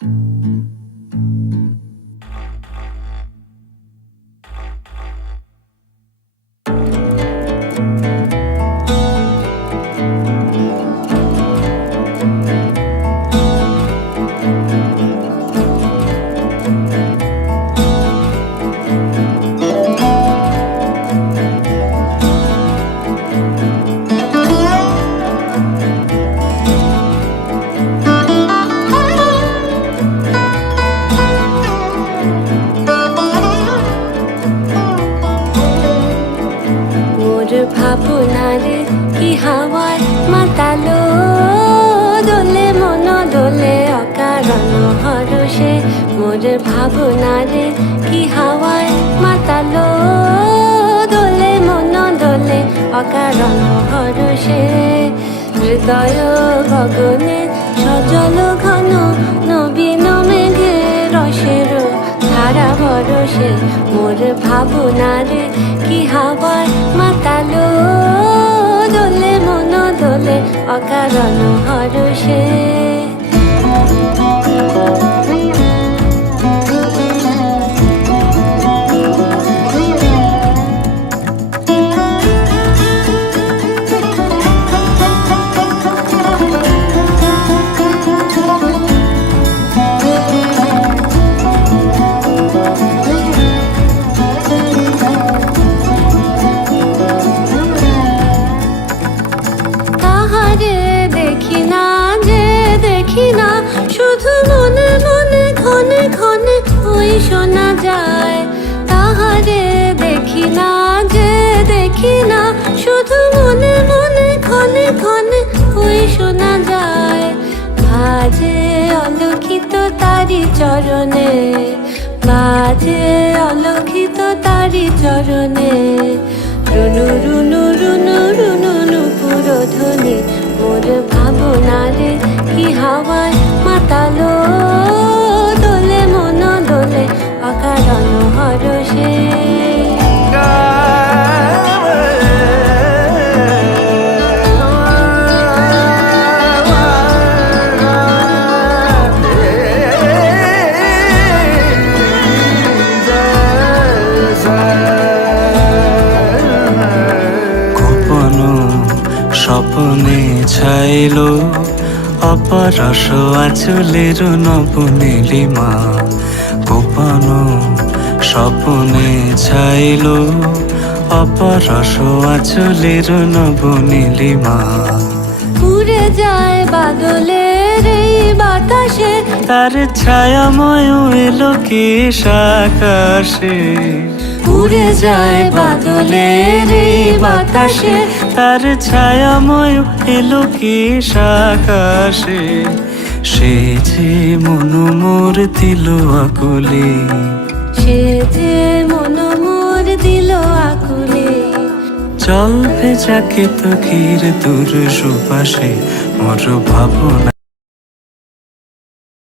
মোর ভাবনার কি হাওয়ায় মাতালো? দোলে মন, দোলে অকারণ হরষে মোর ভাবনার কি হাওয়ায় মাতালো? দোলে মন, দোলে অকারণ হরষে হৃদয় গগনে সজল ঘন মোর ভাবনারে কি হাওয়ায় মাতালো? দোলে মন দোলে অকারণ। শোনা যায়, তাহারে দেখি না, যে দেখি না, শুধু মনে মনে ক্ষণে ক্ষণে ওই শোনা যায়। ভাজে অলক্ষিত তারি চরণে স্বপনে ছাইল অপরস আচলের নবনীলিমা কোপানো স্বপনে ছাইল অপরস আচলের নবনীলিমা উড়ে যায় বাদলের বাতাসে তার ছায়াময় এলো কি আকাশে উড়ে যায় বাদলের এই বাতাসে, তার ছায়াময় এলো কি আকাশে সে যে মনু মোর দিল আকুলে। সে যে মন মোর দিল আকুলে। জল ভেজাকে তো ক্ষীর দূর সুপাশে মোর ভাবনা